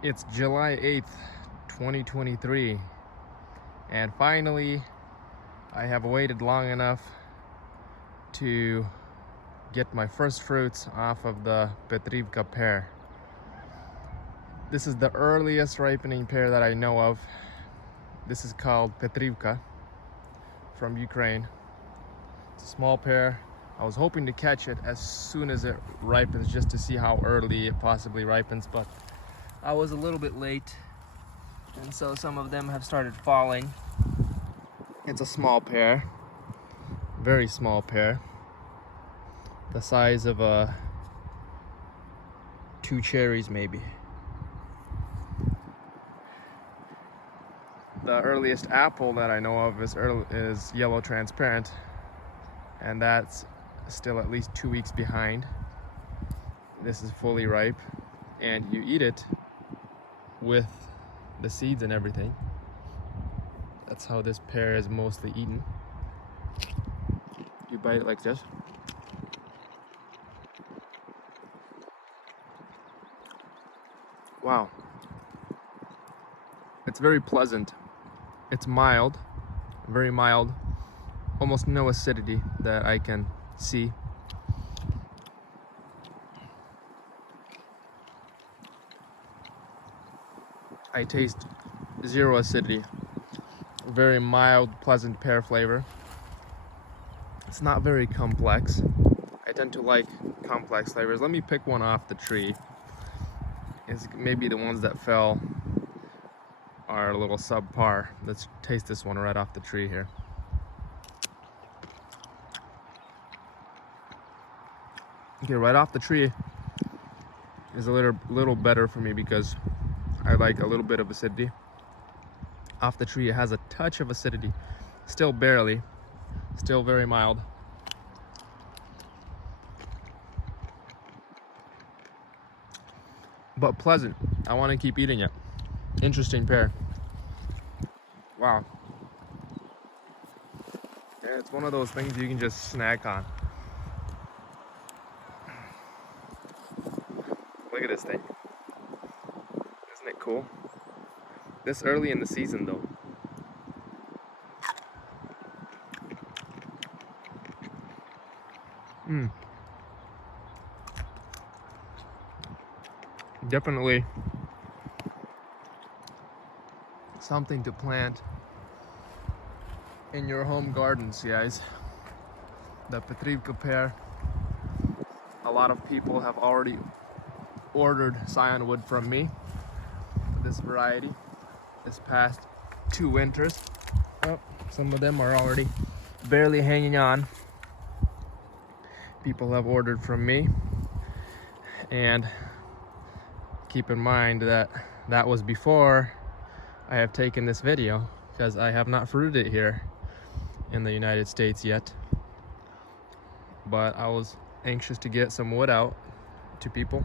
It's July 8th, 2023, and finally I have waited long enough to get my first fruits off of the Petrivka pear. This is the earliest ripening pear that I know of. This is called Petrivka from Ukraine. It's a small pear. I was hoping to catch it as soon as it ripens just to see how early it possibly ripens, but I was a little bit late, and so some of them have started falling. It's a small pear, very small pear, the size of two cherries maybe. The earliest apple that I know of is yellow transparent, and that's still at least 2 weeks behind. This is fully ripe, and you eat it with the seeds and everything. That's how this pear is mostly eaten. You bite it like this. Wow. It's very pleasant. It's mild, very mild, almost no acidity that I can see. I taste zero acidity. Very mild, pleasant pear flavor. It's not very complex. I tend to like complex flavors. Let me pick one off the tree. Maybe the ones that fell are a little subpar. Let's taste this one right off the tree here. Okay, right off the tree is a little better for me because I like a little bit of acidity. Off the tree, it has a touch of acidity. Still barely. Still very mild. But pleasant. I want to keep eating it. Interesting pear. Wow. Yeah, it's one of those things you can just snack on. Look at this thing. Isn't it cool? This early in the season though. Definitely something to plant in your home gardens, guys. The Petrivka pear. A lot of people have already ordered scionwood from me for this variety this past 2 winters. Oh, some of them are already barely hanging on. People have ordered from me, and keep in mind that that was before I have taken this video, because I have not fruited it here in the United States yet. But I was anxious to get some wood out to people,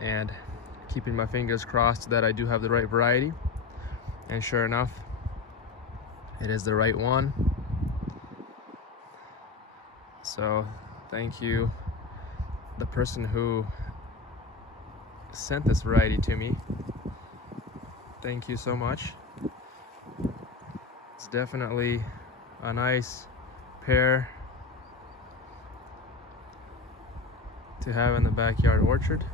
and keeping my fingers crossed that I do have the right variety. And sure enough, it is the right one. So thank you, the person who sent this variety to me. Thank you so much. It's definitely a nice pear to have in the backyard orchard.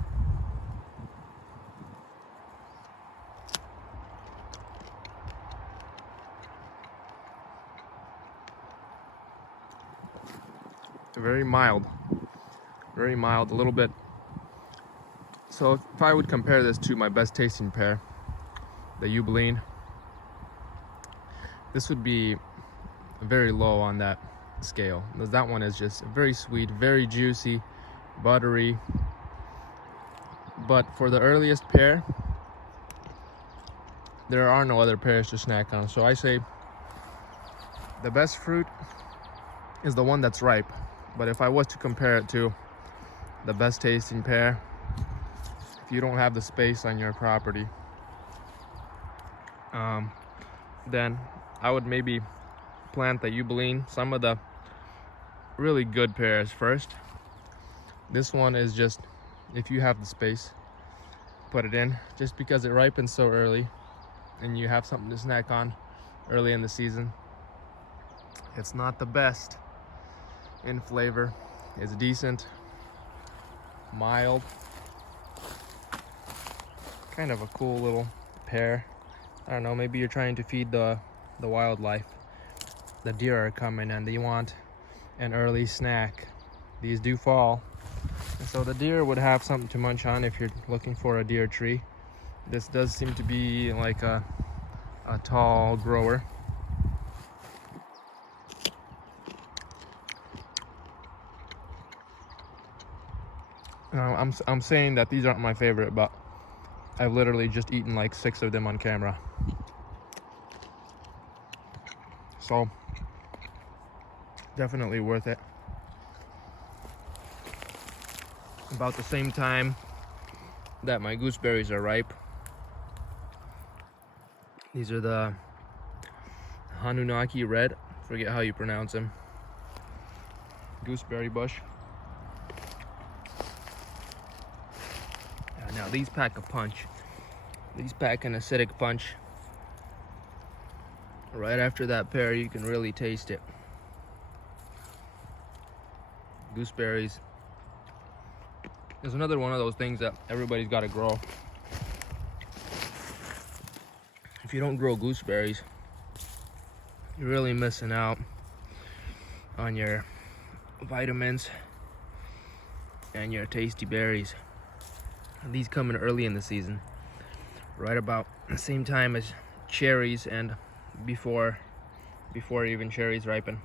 Very mild, a little bit. So if I would compare this to my best tasting pear, the Yubilene, this would be very low on that scale. That one is just very sweet, very juicy, buttery. But for the earliest pear, there are no other pears to snack on. So I say the best fruit is the one that's ripe. But if I was to compare it to the best tasting pear, if you don't have the space on your property, then I would maybe plant the Yubilene, some of the really good pears first. This one is just, if you have the space, put it in, just because it ripens so early and you have something to snack on early in the season. It's not the best in flavor. It's decent, mild, kind of a cool little pear. I don't know, maybe you're trying to feed the wildlife. The deer are coming and they want an early snack. These do fall, and so the deer would have something to munch on if you're looking for a deer tree. This does seem to be like a tall grower. I'm saying that these aren't my favorite, but I've literally just eaten like 6 of them on camera. So definitely worth it. About the same time that my gooseberries are ripe. These are the Hanunaki red, forget how you pronounce them, gooseberry bush. Now these pack a punch. These pack an acidic punch. Right after that pear, you can really taste it. Gooseberries is another one of those things that everybody's got to grow. If you don't grow gooseberries, you're really missing out on your vitamins and your tasty berries. And these come in early in the season, right about the same time as cherries and before even cherries ripen.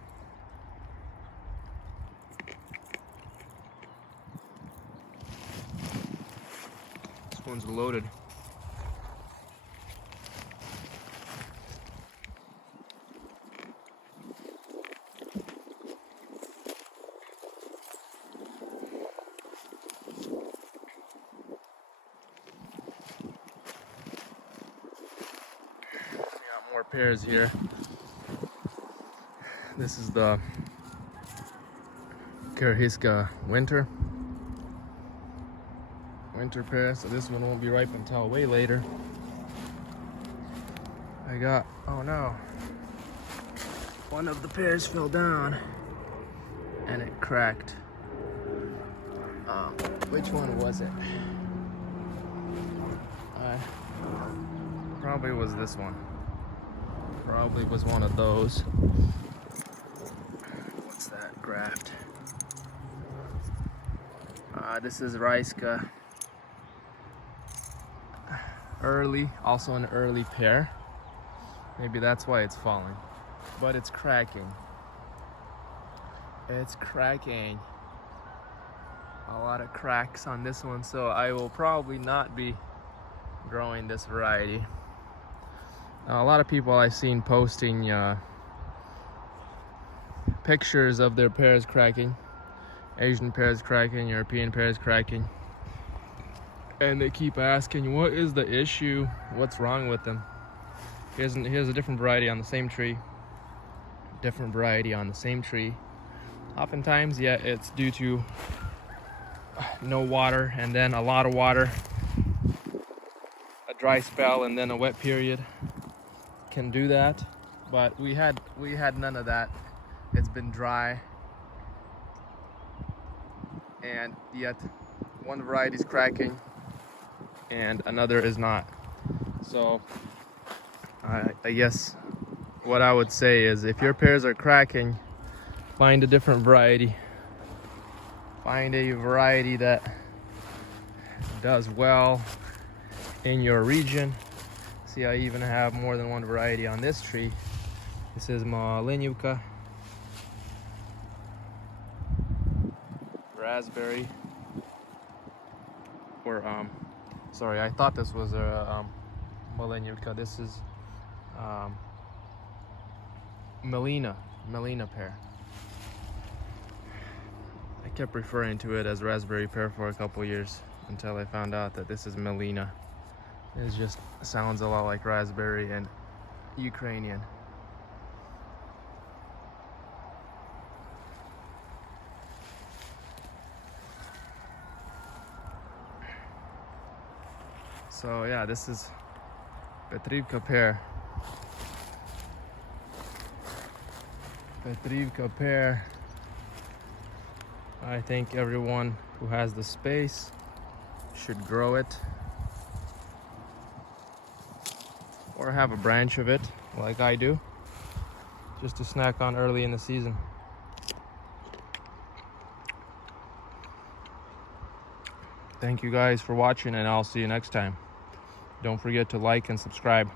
This one's loaded. More pears here. This is the Petrivka winter pear, so this one won't be ripe until way later. I got, oh no, one of the pears fell down and it cracked. Which one was it? Probably was this one. Probably was one of those. What's that graft? This is Raiska early, also an early pear. Maybe that's why it's falling. But it's cracking. It's cracking. A lot of cracks on this one, so I will probably not be growing this variety. A lot of people I've seen posting pictures of their pears cracking. Asian pears cracking, European pears cracking. And they keep asking, what is the issue? What's wrong with them? Here's a different variety on the same tree. Different variety on the same tree. Oftentimes, yeah, it's due to no water and then a lot of water. A dry spell and then a wet period can do that, but we had none of that. It's been dry, and yet one variety is cracking and another is not. So I guess what I would say is, if your pears are cracking, find a different variety. Find a variety that does well in your region. See, I even have more than one variety on this tree. This is Petrivka, raspberry, or sorry, I thought this was a Petrivka. This is Melina pear. I kept referring to it as raspberry pear for a couple years until I found out that this is Melina. It just sounds a lot like raspberry and Ukrainian. So yeah, this is Petrivka pear. Petrivka pear. I think everyone who has the space should grow it, or have a branch of it like I do, just to snack on early in the season. Thank you guys for watching, and I'll see you next time. Don't forget to like and subscribe.